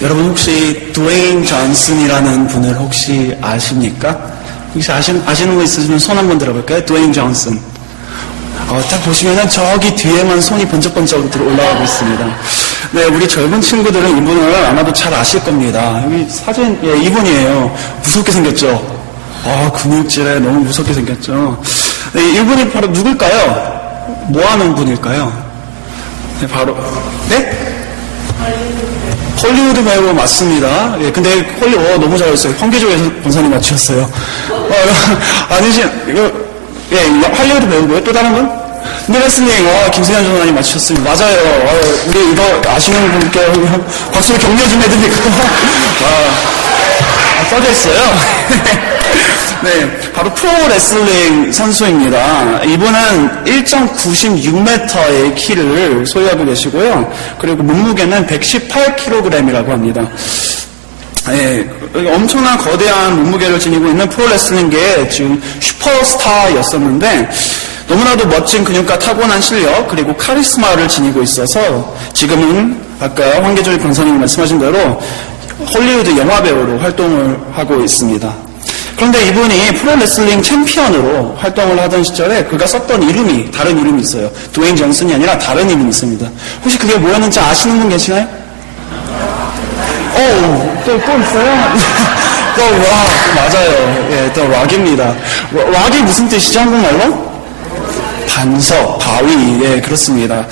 여러분 혹시 드웨인 존슨이라는 분을 혹시 아십니까? 혹시 아시는 거 있으시면 손 한번 들어볼까요? 드웨인 존슨. 딱 보시면은 저기 뒤에만 손이 번쩍번쩍 올라가고 있습니다. 네, 우리 젊은 친구들은 이분을 아마도 잘 아실 겁니다. 여기 사진, 예, 이분이에요. 무섭게 생겼죠? 근육질에 너무 무섭게 생겼죠? 네, 이분이 바로 누굴까요? 뭐 하는 분일까요? 네, 바로, 네? 헐리우드 배우 맞습니다. 예, 근데 너무 잘했어요. 황교조 권사님 맞추셨어요. 예, 헐리우드 배우고요. 또 다른 분? 네레슬링, 김세현 전원님 맞추셨습니다. 맞아요. 우리 이거 아시는 분께 박수로 격려 좀 해드릴까? 써져 있어요. 네, 바로 프로레슬링 선수입니다. 이분은 1.96m의 키를 소유하고 계시고요. 그리고 몸무게는 118kg이라고 합니다. 네, 엄청난 거대한 몸무게를 지니고 있는 프로레슬링계의 지금 슈퍼스타였었는데 너무나도 멋진 근육과 타고난 실력 그리고 카리스마를 지니고 있어서 지금은 아까 황계조 권사님이 말씀하신 대로 헐리우드 영화배우로 활동을 하고 있습니다. 그런데 이분이 프로레슬링 챔피언으로 활동을 하던 시절에 그가 썼던 이름이 다른 이름이 있어요. 드웨인 존슨이 아니라 다른 이름이 있습니다. 혹시 그게 뭐였는지 아시는 분 계시나요? 또 있어요? 맞아요. 예, 또 락입니다. 락이 무슨 뜻이죠, 한국말로? 반석, 바위, 예, 그렇습니다.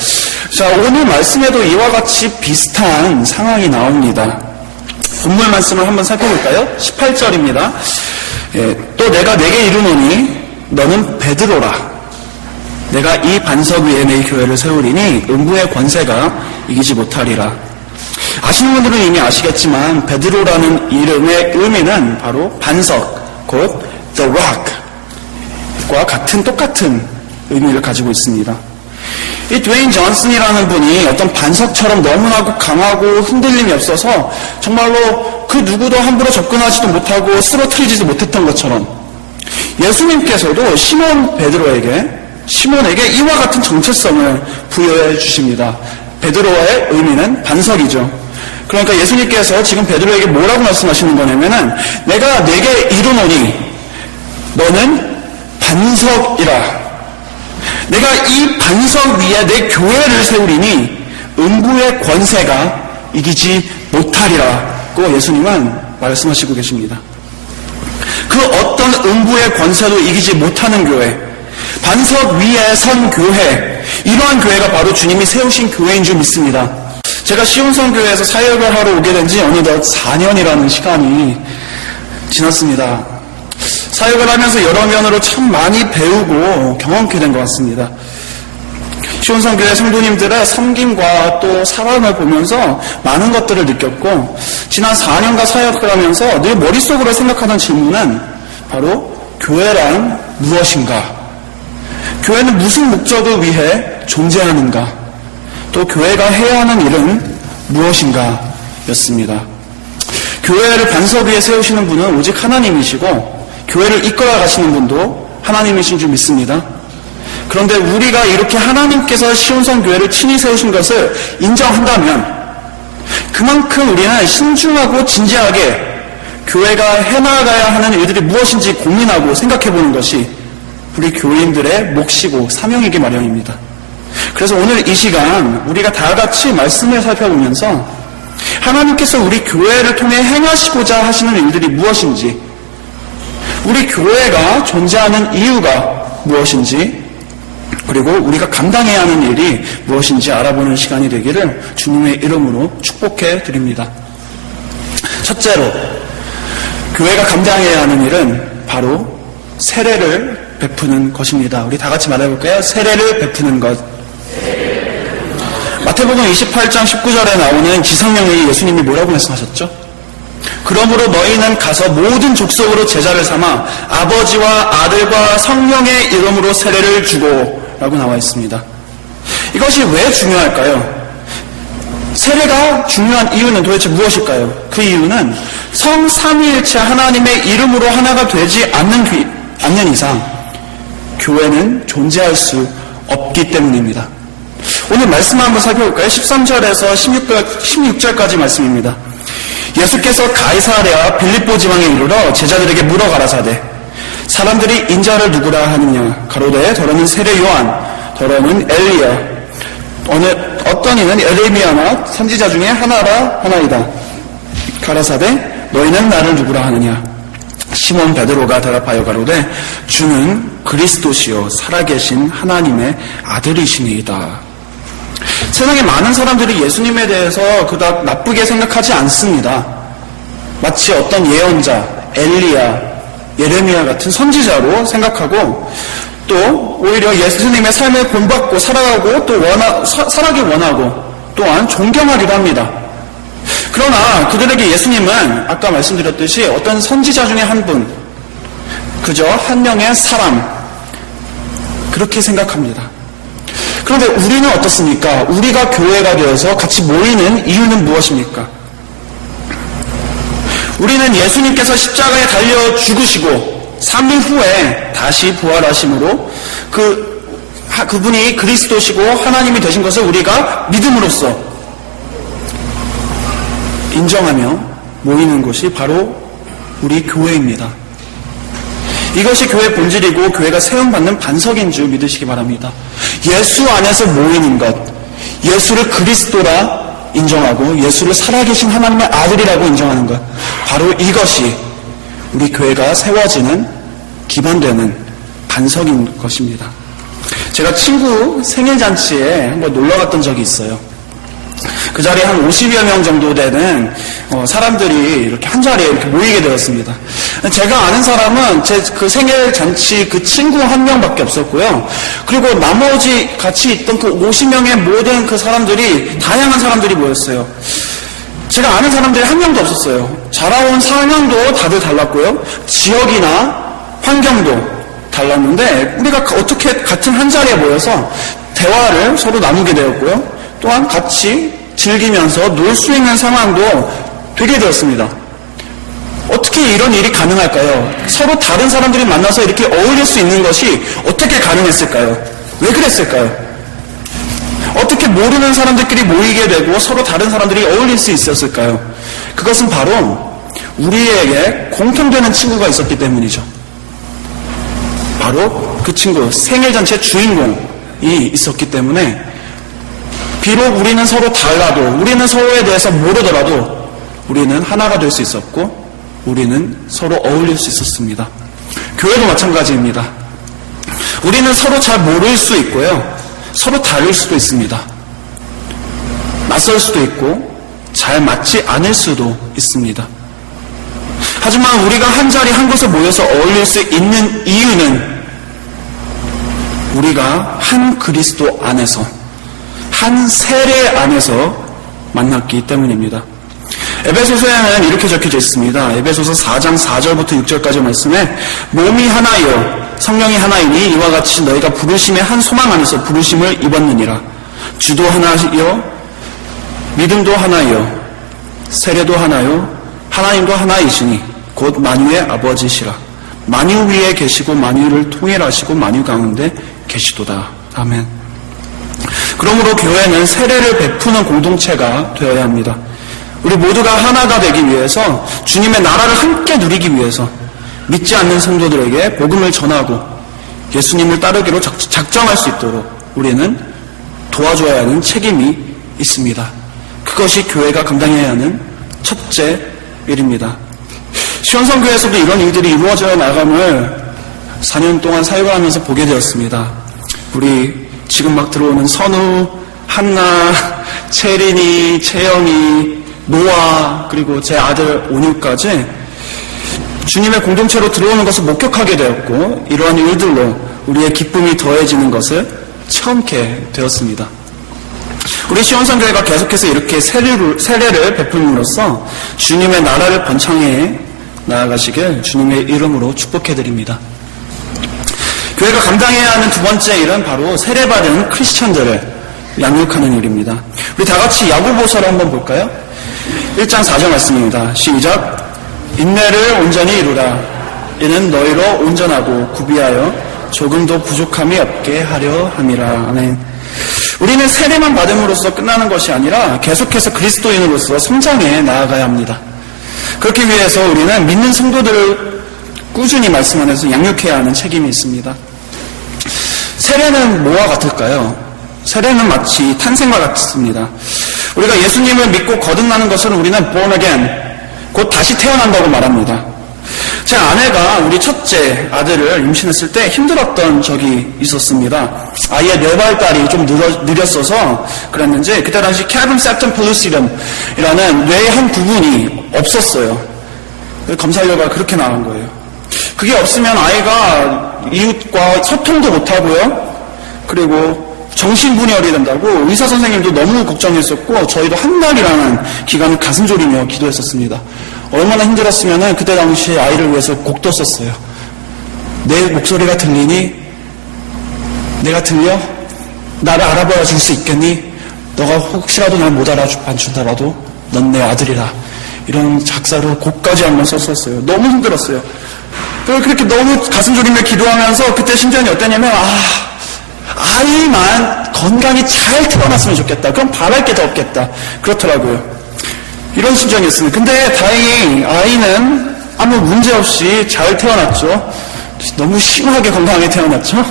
자, 오늘 말씀에도 이와 같이 비슷한 상황이 나옵니다. 본문 말씀을 한번 살펴볼까요? 18절입니다. 예, 또 내가 내게 이르노니 너는 베드로라. 내가 이 반석 위에 내 교회를 세우리니 음부의 권세가 이기지 못하리라. 아시는 분들은 이미 아시겠지만 베드로라는 이름의 의미는 바로 반석, 곧 the rock과 똑같은 의미를 가지고 있습니다. 이 드웨인 존슨이라는 분이 어떤 반석처럼 너무나도 강하고 흔들림이 없어서 정말로 그 누구도 함부로 접근하지도 못하고 쓰러뜨리지도 못했던 것처럼 예수님께서도 시몬에게 이와 같은 정체성을 부여해 주십니다. 베드로의 의미는 반석이죠. 그러니까 예수님께서 지금 베드로에게 뭐라고 말씀하시는 거냐면은 내가 내게 이르노니 너는 반석이라. 내가 이 반석 위에 내 교회를 세우리니 음부의 권세가 이기지 못하리라고 예수님은 말씀하시고 계십니다. 그 어떤 음부의 권세도 이기지 못하는 교회, 반석 위에 선 교회, 이러한 교회가 바로 주님이 세우신 교회인 줄 믿습니다. 제가 시온성교회에서 사역을 하러 오게 된 지 어느덧 4년이라는 시간이 지났습니다. 사역을 하면서 여러 면으로 참 많이 배우고 경험하게 된 것 같습니다. 시온성교회 성도님들의 섬김과 또 사랑을 보면서 많은 것들을 느꼈고 지난 4년간 사역을 하면서 늘 머릿속으로 생각하던 질문은 바로 교회란 무엇인가? 교회는 무슨 목적을 위해 존재하는가? 또 교회가 해야 하는 일은 무엇인가? 였습니다. 교회를 반석 위에 세우시는 분은 오직 하나님이시고 교회를 이끌어 가시는 분도 하나님이신 줄 믿습니다. 그런데 우리가 이렇게 하나님께서 시온성교회를 친히 세우신 것을 인정한다면 그만큼 우리는 신중하고 진지하게 교회가 해나가야 하는 일들이 무엇인지 고민하고 생각해보는 것이 우리 교인들의 몫이고 사명이기 마련입니다. 그래서 오늘 이 시간 우리가 다 같이 말씀을 살펴보면서 하나님께서 우리 교회를 통해 행하시고자 하시는 일들이 무엇인지, 우리 교회가 존재하는 이유가 무엇인지, 그리고 우리가 감당해야 하는 일이 무엇인지 알아보는 시간이 되기를 주님의 이름으로 축복해 드립니다. 첫째로 교회가 감당해야 하는 일은 바로 세례를 베푸는 것입니다. 우리 다 같이 말해볼까요? 세례를 베푸는 것. 마태복음 28장 19절에 나오는 지성명령에 예수님이 뭐라고 말씀하셨죠? 그러므로 너희는 가서 모든 족속으로 제자를 삼아 아버지와 아들과 성령의 이름으로 세례를 주고 라고 나와 있습니다. 이것이 왜 중요할까요? 세례가 중요한 이유는 도대체 무엇일까요? 그 이유는 성삼위일체 하나님의 이름으로 하나가 되지 않는 이상 교회는 존재할 수 없기 때문입니다. 오늘 말씀 한번 살펴볼까요? 13절에서 16절까지 말씀입니다. 예수께서 가이사랴 빌립보 지방에 이르러 제자들에게 물어 가라사대 사람들이 인자를 누구라 하느냐 가로되 더러는 세례 요한 더러는 엘리야 어떤 이는 에레미야나 선지자 중에 하나이다. 가라사대 너희는 나를 누구라 하느냐 시몬 베드로가 대답하여 가로되 주는 그리스도시요 살아계신 하나님의 아들이시니이다. 세상에 많은 사람들이 예수님에 대해서 그닥 나쁘게 생각하지 않습니다. 마치 어떤 예언자, 엘리야, 예레미야 같은 선지자로 생각하고 또 오히려 예수님의 삶을 본받고 살아가고 또 살아가기 원하고 또한 존경하기도 합니다. 그러나 그들에게 예수님은 아까 말씀드렸듯이 어떤 선지자 중에 한 분, 그저 한 명의 사람 그렇게 생각합니다. 그런데 우리는 어떻습니까? 우리가 교회가 되어서 같이 모이는 이유는 무엇입니까? 우리는 예수님께서 십자가에 달려 죽으시고 3일 후에 다시 부활하심으로 그분이 그리스도시고 하나님이 되신 것을 우리가 믿음으로써 인정하며 모이는 곳이 바로 우리 교회입니다. 이것이 교회의 본질이고 교회가 세움받는 반석인 줄 믿으시기 바랍니다. 예수 안에서 모이는 것, 예수를 그리스도라 인정하고 예수를 살아계신 하나님의 아들이라고 인정하는 것, 바로 이것이 우리 교회가 세워지는 기반되는 반석인 것입니다. 제가 친구 생일잔치에 한번 놀러갔던 적이 있어요. 그 자리에 한 50여 명 정도 되는 사람들이 이렇게 한 자리에 이렇게 모이게 되었습니다. 제가 아는 사람은 제 그 생일 잔치 그 친구 한 명밖에 없었고요. 그리고 나머지 같이 있던 그 50명의 모든 그 사람들이 다양한 사람들이 모였어요. 제가 아는 사람들이 한 명도 없었어요. 자라온 상황도 다들 달랐고요. 지역이나 환경도 달랐는데 우리가 어떻게 같은 한 자리에 모여서 대화를 서로 나누게 되었고요. 또한 같이 즐기면서 놀 수 있는 상황도 되게 되었습니다. 어떻게 이런 일이 가능할까요? 서로 다른 사람들이 만나서 이렇게 어울릴 수 있는 것이 어떻게 가능했을까요? 왜 그랬을까요? 어떻게 모르는 사람들끼리 모이게 되고 서로 다른 사람들이 어울릴 수 있었을까요? 그것은 바로 우리에게 공통되는 친구가 있었기 때문이죠. 바로 그 친구, 생일잔치의 주인공이 있었기 때문에 비록 우리는 서로 달라도 우리는 서로에 대해서 모르더라도 우리는 하나가 될 수 있었고 우리는 서로 어울릴 수 있었습니다. 교회도 마찬가지입니다. 우리는 서로 잘 모를 수 있고요. 서로 다를 수도 있습니다. 낯설 수도 있고 잘 맞지 않을 수도 있습니다. 하지만 우리가 한 자리 한 곳에 모여서 어울릴 수 있는 이유는 우리가 한 그리스도 안에서 한 세례 안에서 만났기 때문입니다. 에베소서에는 이렇게 적혀져 있습니다. 에베소서 4장 4절부터 6절까지 말씀에 몸이 하나요 성령이 하나이니 이와 같이 너희가 부르심의 한 소망 안에서 부르심을 입었느니라. 주도 하나요 믿음도 하나요 세례도 하나요 하나님도 하나이시니 곧 만유의 아버지시라. 만유 위에 계시고 만유를 통일하시고 만유 가운데 계시도다. 아멘. 그러므로 교회는 세례를 베푸는 공동체가 되어야 합니다. 우리 모두가 하나가 되기 위해서 주님의 나라를 함께 누리기 위해서 믿지 않는 성도들에게 복음을 전하고 예수님을 따르기로 작정할 수 있도록 우리는 도와줘야 하는 책임이 있습니다. 그것이 교회가 감당해야 하는 첫째 일입니다. 시원성교회에서도 이런 일들이 이루어져 나감을 4년 동안 사역을 하면서 보게 되었습니다. 우리 지금 막 들어오는 선우, 한나, 채린이, 채영이, 노아, 그리고 제 아들 온유까지 주님의 공동체로 들어오는 것을 목격하게 되었고 이러한 일들로 우리의 기쁨이 더해지는 것을 체험케 되었습니다. 우리 시원성교회가 계속해서 이렇게 세례를 베풀므로써 주님의 나라를 번창해 나아가시길 주님의 이름으로 축복해드립니다. 교회가 감당해야 하는 두 번째 일은 바로 세례받은 크리스천들을 양육하는 일입니다. 우리 다 같이 야고보서를 한번 볼까요? 1장 4절 말씀입니다. 시작. 인내를 온전히 이루라. 이는 너희로 온전하고 구비하여 조금도 부족함이 없게 하려 함이라. 아멘. 우리는 세례만 받음으로써 끝나는 것이 아니라 계속해서 그리스도인으로서 성장해 나아가야 합니다. 그렇기 위해서 우리는 믿는 성도들을 꾸준히 말씀 안에서 양육해야 하는 책임이 있습니다. 세례는 뭐와 같을까요? 세례는 마치 탄생과 같습니다. 우리가 예수님을 믿고 거듭나는 것은 우리는 born again, 곧 다시 태어난다고 말합니다. 제 아내가 우리 첫째 아들을 임신했을 때 힘들었던 적이 있었습니다. 아이의 뇌발달이 좀 느렸어서 그랬는지 그때 당시 cavum septum pellucidum이라는 뇌의 한 부분이 없었어요. 검사 결과가 그렇게 나온 거예요. 그게 없으면 아이가 이웃과 소통도 못하고요. 그리고 정신분열이 된다고 의사 선생님도 너무 걱정했었고 저희도 한 달이라는 기간을 가슴 졸이며 기도했었습니다. 얼마나 힘들었으면 그때 당시에 아이를 위해서 곡도 썼어요. 내 목소리가 들리니? 내가 들려? 나를 알아봐 줄 수 있겠니? 너가 혹시라도 날 못 알아주더라도 넌 내 아들이라. 이런 작사로 곡까지 한번 썼었어요. 너무 힘들었어요. 그리고 그렇게 너무 가슴 졸이며 기도하면서 그때 심정이 어땠냐면 아이만 건강히 잘 태어났으면 좋겠다. 그럼 바랄 게 더 없겠다. 그렇더라고요. 이런 심정이었습니다. 근데 다행히 아이는 아무 문제 없이 잘 태어났죠. 너무 심하게 건강하게 태어났죠.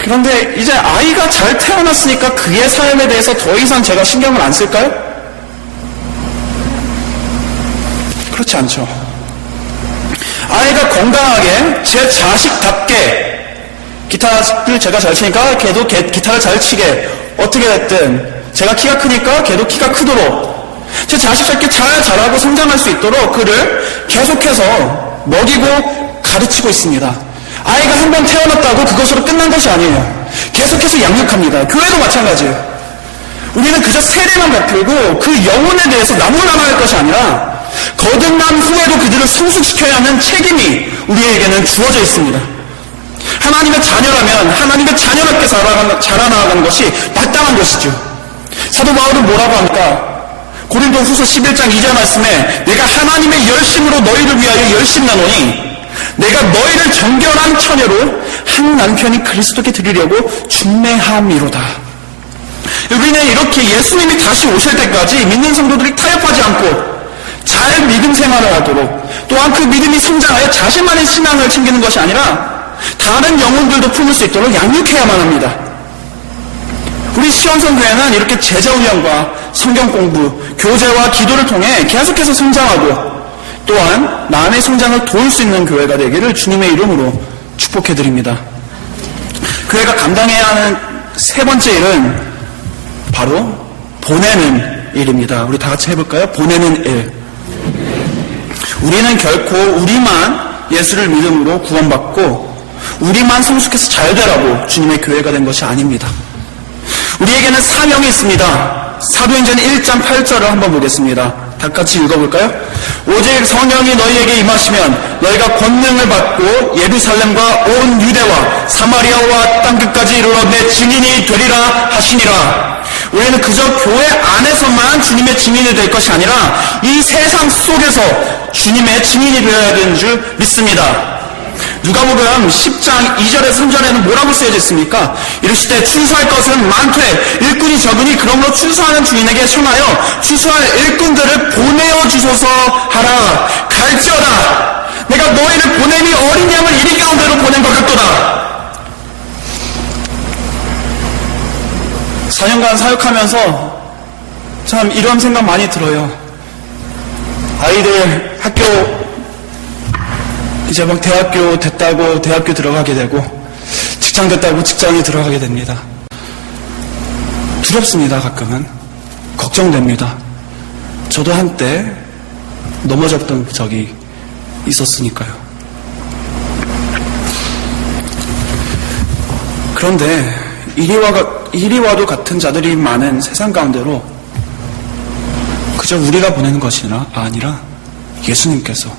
그런데 이제 아이가 잘 태어났으니까 그의 삶에 대해서 더 이상 제가 신경을 안 쓸까요? 그렇지 않죠. 아이가 건강하게 제 자식답게 기타를 제가 잘 치니까 걔도 기타를 잘 치게 어떻게 됐든 제가 키가 크니까 걔도 키가 크도록 제 자식답게 잘 자라고 성장할 수 있도록 그를 계속해서 먹이고 가르치고 있습니다. 아이가 한 번 태어났다고 그것으로 끝난 것이 아니에요. 계속해서 양육합니다. 교회도 마찬가지예요. 우리는 그저 세례만 베풀고 그 영혼에 대해서 나무라할 것이 아니라 거듭난 후에도 그들을 성숙시켜야 하는 책임이 우리에게는 주어져 있습니다. 하나님의 자녀라면 하나님의 자녀답게 자라나가는 것이 마땅한 것이죠. 사도 바울은 뭐라고 합니까? 고린도 후서 11장 2절 말씀에 내가 하나님의 열심으로 너희를 위하여 열심나노니 내가 너희를 정결한 처녀로 한 남편이 그리스도께 드리려고 중매함이로다. 우리는 이렇게 예수님이 다시 오실 때까지 믿는 성도들이 타협하지 않고 잘 믿음 생활을 하도록 또한 그 믿음이 성장하여 자신만의 신앙을 챙기는 것이 아니라 다른 영혼들도 품을 수 있도록 양육해야만 합니다. 우리 시원성교회는 이렇게 제자훈련과 성경공부, 교제와 기도를 통해 계속해서 성장하고 또한 남의 성장을 도울 수 있는 교회가 되기를 주님의 이름으로 축복해드립니다. 교회가 감당해야 하는 세 번째 일은 바로 보내는 일입니다. 우리 다 같이 해볼까요? 보내는 일. 우리는 결코 우리만 예수를 믿음으로 구원받고 우리만 성숙해서 잘 되라고 주님의 교회가 된 것이 아닙니다. 우리에게는 사명이 있습니다. 사도행전 1장 8절을 한번 보겠습니다. 다 같이 읽어볼까요? 오직 성령이 너희에게 임하시면 너희가 권능을 받고 예루살렘과 온 유대와 사마리아와 땅끝까지 이르러 내 증인이 되리라 하시니라. 우리는 그저 교회 안에서만 주님의 증인이 될 것이 아니라 이 세상 속에서 주님의 증인이 되어야 되는 줄 믿습니다. 누가복음 10장 2절에서 3절에는 뭐라고 쓰여져 있습니까? 이르시되 추수할 것은 많되 일꾼이 적으니 그러므로 추수하는 주인에게 청하여 추수할 일꾼들을 보내어 주소서 하라. 갈지어다 내가 너희를 보내니 어린 양을 이리 가운데로 보낸 것 같도다. 4년간 사역하면서 참 이런 생각 많이 들어요. 아이들 학교 이제 막 대학교 됐다고 대학교 들어가게 되고 직장 됐다고 직장에 들어가게 됩니다. 두렵습니다. 가끔은 걱정됩니다. 저도 한때 넘어졌던 적이 있었으니까요. 그런데 이리와도 같은 자들이 많은 세상 가운데로 그저 우리가 보내는 것이 아니라 예수님께서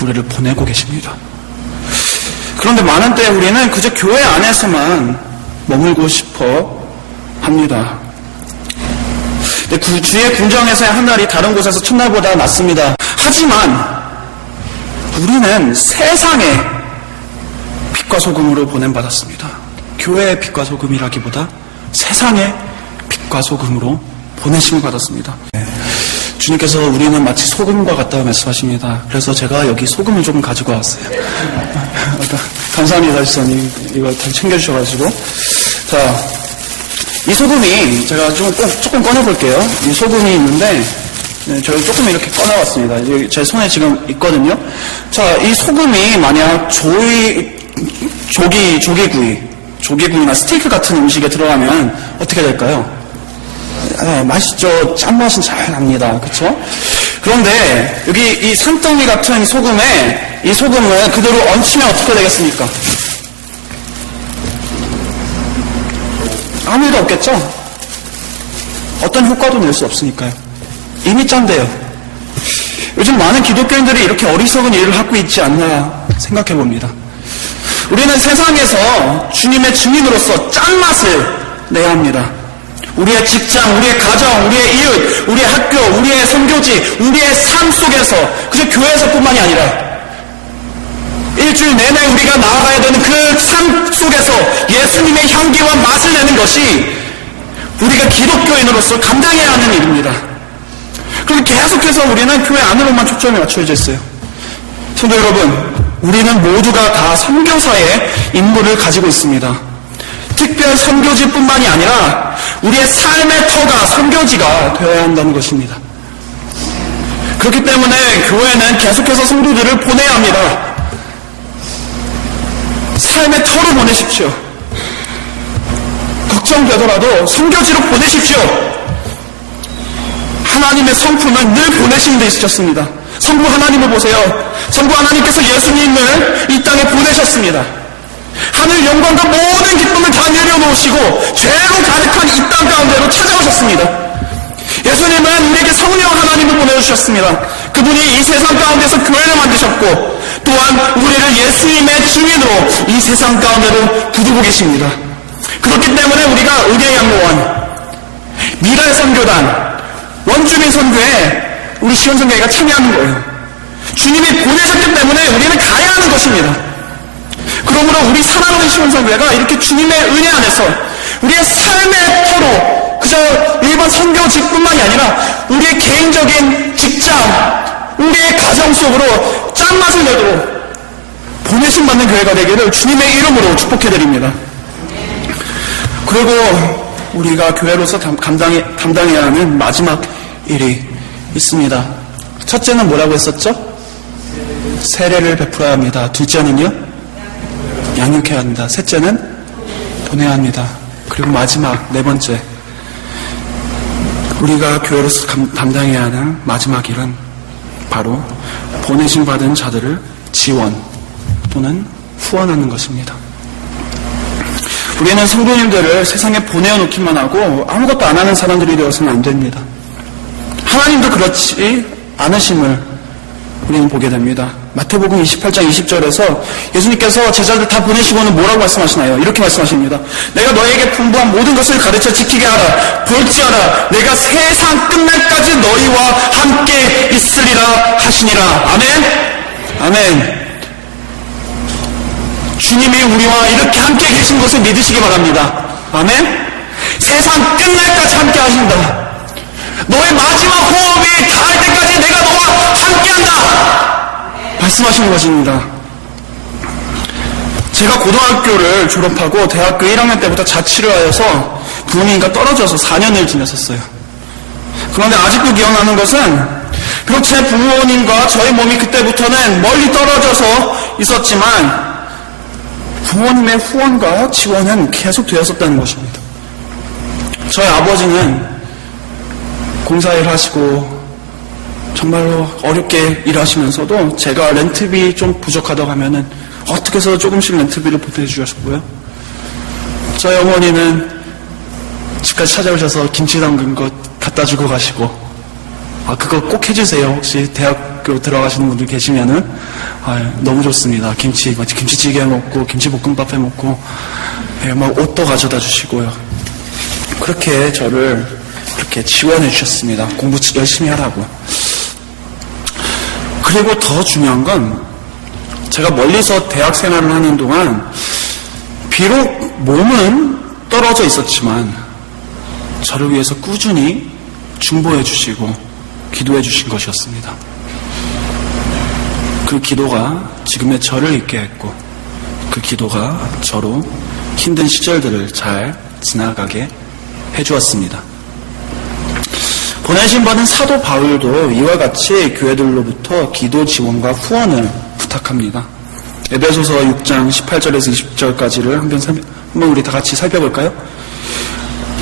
우리를 보내고 계십니다. 그런데 많은 때 우리는 그저 교회 안에서만 머물고 싶어 합니다. 주의 궁정에서의 한 날이 다른 곳에서 첫날보다 낫습니다. 하지만 우리는 세상에 빛과 소금으로 보냄받았습니다. 교회의 빛과 소금이라기보다 세상의 빛과 소금으로 보내심을 받았습니다. 주님께서 우리는 마치 소금과 같다고 말씀하십니다. 그래서 제가 여기 소금을 조금 가지고 왔어요. 감사합니다, 지사님. 이거 다 챙겨주셔가지고. 자, 이 소금이 제가 조금 꺼내볼게요. 이 소금이 있는데, 네, 저희 조금 이렇게 꺼내왔습니다. 제 손에 지금 있거든요. 자, 이 소금이 만약 조개구이나 스테이크 같은 음식에 들어가면 어떻게 될까요? 맛있죠. 짠맛은 잘 납니다. 그쵸? 그런데 여기 이 산더미 같은 소금에 이 소금을 그대로 얹히면 어떻게 되겠습니까? 아무 일도 없겠죠? 어떤 효과도 낼 수 없으니까요. 이미 짠데요. 요즘 많은 기독교인들이 이렇게 어리석은 일을 하고 있지 않나 생각해 봅니다. 우리는 세상에서 주님의 증인으로서 짠맛을 내야 합니다. 우리의 직장, 우리의 가정, 우리의 이웃, 우리의 학교, 우리의 선교지, 우리의 삶 속에서, 그저 교회에서뿐만이 아니라 일주일 내내 우리가 나아가야 되는 그 삶 속에서 예수님의 향기와 맛을 내는 것이 우리가 기독교인으로서 감당해야 하는 일입니다. 그리고 계속해서 우리는 교회 안으로만 초점이 맞춰져 있어요. 성도 여러분, 우리는 모두가 다 선교사의 임무를 가지고 있습니다. 특별 선교지뿐만이 아니라 우리의 삶의 터가 선교지가 되어야 한다는 것입니다. 그렇기 때문에 교회는 계속해서 성도들을 보내야 합니다. 삶의 터로 보내십시오. 걱정되더라도 선교지로 보내십시오. 하나님의 성품은 늘 보내시는 데 있으셨습니다. 성부 하나님을 보세요. 성부 하나님께서 예수님을 이 땅에 보내셨습니다. 하늘 영광과 모든 기쁨을 다 내려놓으시고 죄로 가득한 이 땅 가운데로 찾아오셨습니다. 예수님은 우리에게 성령 하나님을 보내주셨습니다. 그분이 이 세상 가운데서 교회를 만드셨고 또한 우리를 예수님의 증인으로 이 세상 가운데로 부르고 계십니다. 그렇기 때문에 우리가 의뢰양로원, 미랄선교단, 원주민 선교에 우리 시원선교회가 참여하는 거예요. 주님이 보내셨기 때문에 우리는 가야 하는 것입니다. 그러므로 우리 사랑하는 시원선교회가 이렇게 주님의 은혜 안에서 우리의 삶의 터로 그저 일반 선교직뿐만이 아니라 우리의 개인적인 직장, 우리의 가정 속으로 짠맛을 내도록 보내심 받는 교회가 되기를 주님의 이름으로 축복해드립니다. 그리고 우리가 교회로서 감당해야 하는 마지막 일이 있습니다. 첫째는 뭐라고 했었죠? 세례를 베풀어야 합니다. 둘째는요? 양육해야 합니다. 셋째는 보내야 합니다. 그리고 마지막 네 번째, 우리가 교회로서 담당해야 하는 마지막 일은 바로 보내심 받은 자들을 지원 또는 후원하는 것입니다. 우리는 성도님들을 세상에 보내어놓기만 하고 아무것도 안 하는 사람들이 되어서는 안 됩니다. 하나님도 그렇지 않으심을 우리는 보게 됩니다. 마태복음 28장 20절에서 예수님께서 제자들 다 보내시고는 뭐라고 말씀하시나요? 이렇게 말씀하십니다. 내가 너에게 분부한 모든 것을 가르쳐 지키게 하라. 볼지어라 내가 세상 끝날까지 너희와 함께 있으리라 하시니라. 아멘. 아멘. 주님이 우리와 이렇게 함께 계신 것을 믿으시기 바랍니다. 아멘. 세상 끝날까지 함께 하신다. 너의 마지막 호흡이 닿을 때까지 내가 너와 함께한다 말씀하시는 것입니다. 제가 고등학교를 졸업하고 대학교 1학년 때부터 자취를 하여서 부모님과 떨어져서 4년을 지냈었어요. 그런데 아직도 기억나는 것은 비록 제 부모님과 저희 몸이 그때부터는 멀리 떨어져서 있었지만 부모님의 후원과 지원은 계속 되었었다는 것입니다. 저희 아버지는 공사일 하시고 정말로 어렵게 일하시면서도 제가 렌트비 좀 부족하다고 하면은 어떻게 해서 조금씩 렌트비를 보태주셨고요. 저희 어머니는 집까지 찾아오셔서 김치 담근 것 갖다 주고 가시고, 그거 꼭 해주세요. 혹시 대학교 들어가시는 분들 계시면은 너무 좋습니다. 김치찌개 먹고 김치볶음밥 해 먹고 막 옷도 가져다 주시고요. 그렇게 저를 그렇게 지원해 주셨습니다. 공부 열심히 하라고. 그리고 더 중요한 건 제가 멀리서 대학 생활을 하는 동안 비록 몸은 떨어져 있었지만 저를 위해서 꾸준히 중보해 주시고 기도해 주신 것이었습니다. 그 기도가 지금의 저를 있게 했고 그 기도가 저로 힘든 시절들을 잘 지나가게 해주었습니다. 보내신 받은 사도 바울도 이와 같이 교회들로부터 기도 지원과 후원을 부탁합니다. 에베소서 6장 18절에서 20절까지를 한번 우리 다 같이 살펴볼까요?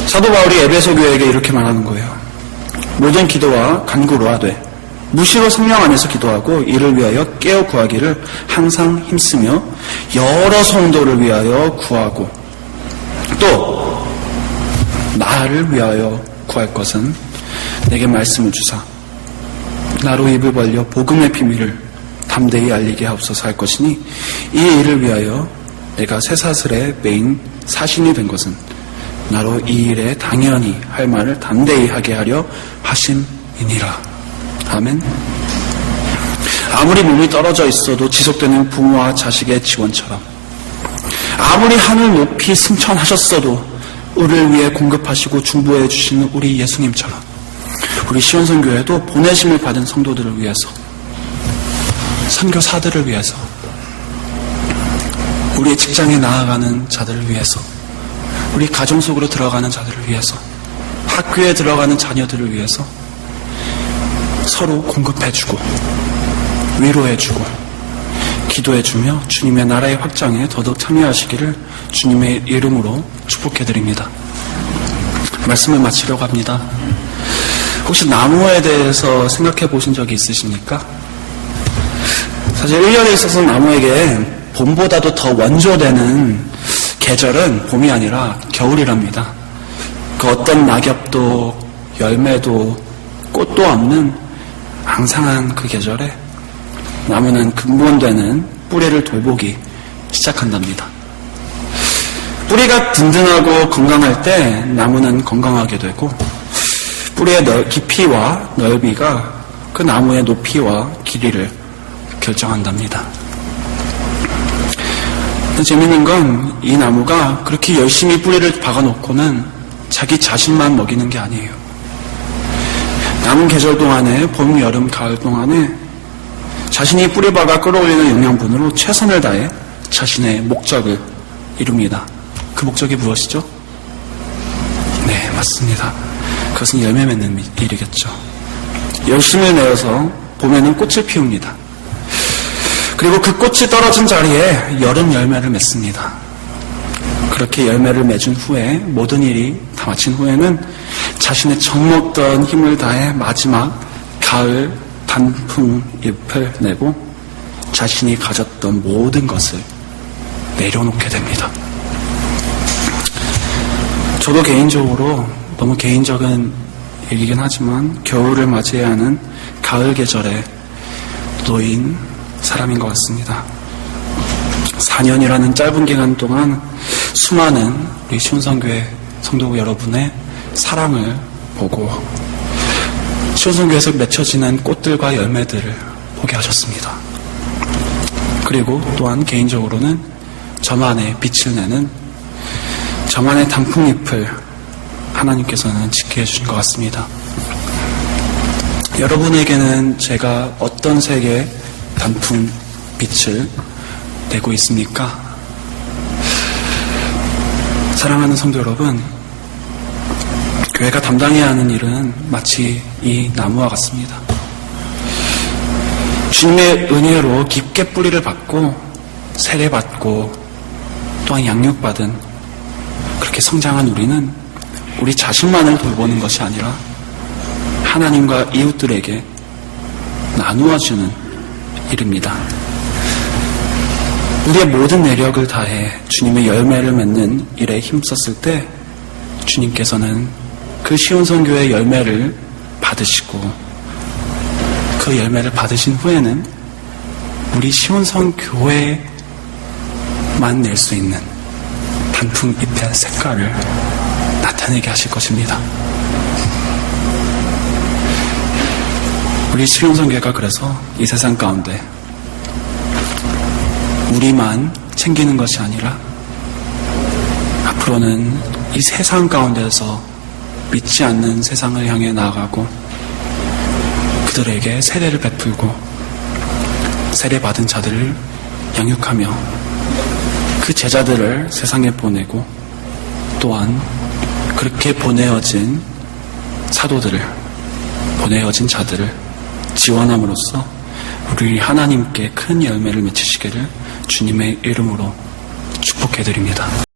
사도 바울이 에베소 교회에게 이렇게 말하는 거예요. 모든 기도와 간구로 하되 무시로 성령 안에서 기도하고 이를 위하여 깨어 구하기를 항상 힘쓰며 여러 성도를 위하여 구하고 또 나를 위하여 구할 것은 내게 말씀을 주사 나로 입을 벌려 복음의 비밀을 담대히 알리게 하옵소서 할 것이니 이 일을 위하여 내가 쇠사슬에 매인 사신이 된 것은 나로 이 일에 당연히 할 말을 담대히 하게 하려 하심이니라. 아멘. 아무리 몸이 떨어져 있어도 지속되는 부모와 자식의 지원처럼 아무리 하늘 높이 승천하셨어도 우리를 위해 공급하시고 중보해 주시는 우리 예수님처럼 우리 시온선교회도 보내심을 받은 성도들을 위해서 선교사들을 위해서 우리의 직장에 나아가는 자들을 위해서 우리 가정 속으로 들어가는 자들을 위해서 학교에 들어가는 자녀들을 위해서 서로 공급해주고 위로해주고 기도해주며 주님의 나라의 확장에 더더욱 참여하시기를 주님의 이름으로 축복해드립니다. 말씀을 마치려고 합니다. 혹시 나무에 대해서 생각해 보신 적이 있으십니까? 사실 1년에 있어서 나무에게 봄보다도 더 원조되는 계절은 봄이 아니라 겨울이랍니다. 그 어떤 낙엽도 열매도 꽃도 없는 앙상한 그 계절에 나무는 근본되는 뿌리를 돌보기 시작한답니다. 뿌리가 든든하고 건강할 때 나무는 건강하게 되고 뿌리의 깊이와 넓이가 그 나무의 높이와 길이를 결정한답니다. 재미있는 건 이 나무가 그렇게 열심히 뿌리를 박아놓고는 자기 자신만 먹이는 게 아니에요. 남은 계절 동안에 봄, 여름, 가을 동안에 자신이 뿌리 박아 끌어올리는 영양분으로 최선을 다해 자신의 목적을 이룹니다. 그 목적이 무엇이죠? 네, 맞습니다. 그것은 열매 맺는 일이겠죠. 열심을 내어서 봄에는 꽃을 피웁니다. 그리고 그 꽃이 떨어진 자리에 여름 열매를 맺습니다. 그렇게 열매를 맺은 후에 모든 일이 다 마친 후에는 자신의 정먹던 힘을 다해 마지막 가을 단풍 잎을 내고 자신이 가졌던 모든 것을 내려놓게 됩니다. 저도 개인적으로 너무 개인적인 얘기긴 하지만 겨울을 맞이해야 하는 가을 계절에 놓인 사람인 것 같습니다. 4년이라는 짧은 기간 동안 수많은 우리 시온선교회 성도 여러분의 사랑을 보고 시온선교회에서 맺혀지는 꽃들과 열매들을 보게 하셨습니다. 그리고 또한 개인적으로는 저만의 빛을 내는 저만의 단풍잎을 하나님께서는 지키게 해주신 것 같습니다. 여러분에게는 제가 어떤 색의 단풍빛을 내고 있습니까? 사랑하는 성도 여러분, 교회가 담당해야 하는 일은 마치 이 나무와 같습니다. 주님의 은혜로 깊게 뿌리를 받고 세례받고 또한 양육받은 그렇게 성장한 우리는 우리 자신만을 돌보는 것이 아니라 하나님과 이웃들에게 나누어주는 일입니다. 우리의 모든 내력을 다해 주님의 열매를 맺는 일에 힘썼을 때 주님께서는 그 시온선교의 열매를 받으시고 그 열매를 받으신 후에는 우리 시온선교회만 낼 수 있는 단풍잎의 색깔을 나타내게 하실 것입니다. 우리 시온선교회가 그래서 이 세상 가운데 우리만 챙기는 것이 아니라 앞으로는 이 세상 가운데서 믿지 않는 세상을 향해 나아가고 그들에게 세례를 베풀고 세례받은 자들을 양육하며 그 제자들을 세상에 보내고 또한 그렇게 보내어진 사도들을, 보내어진 자들을 지원함으로써 우리 하나님께 큰 열매를 맺히시기를 주님의 이름으로 축복해드립니다.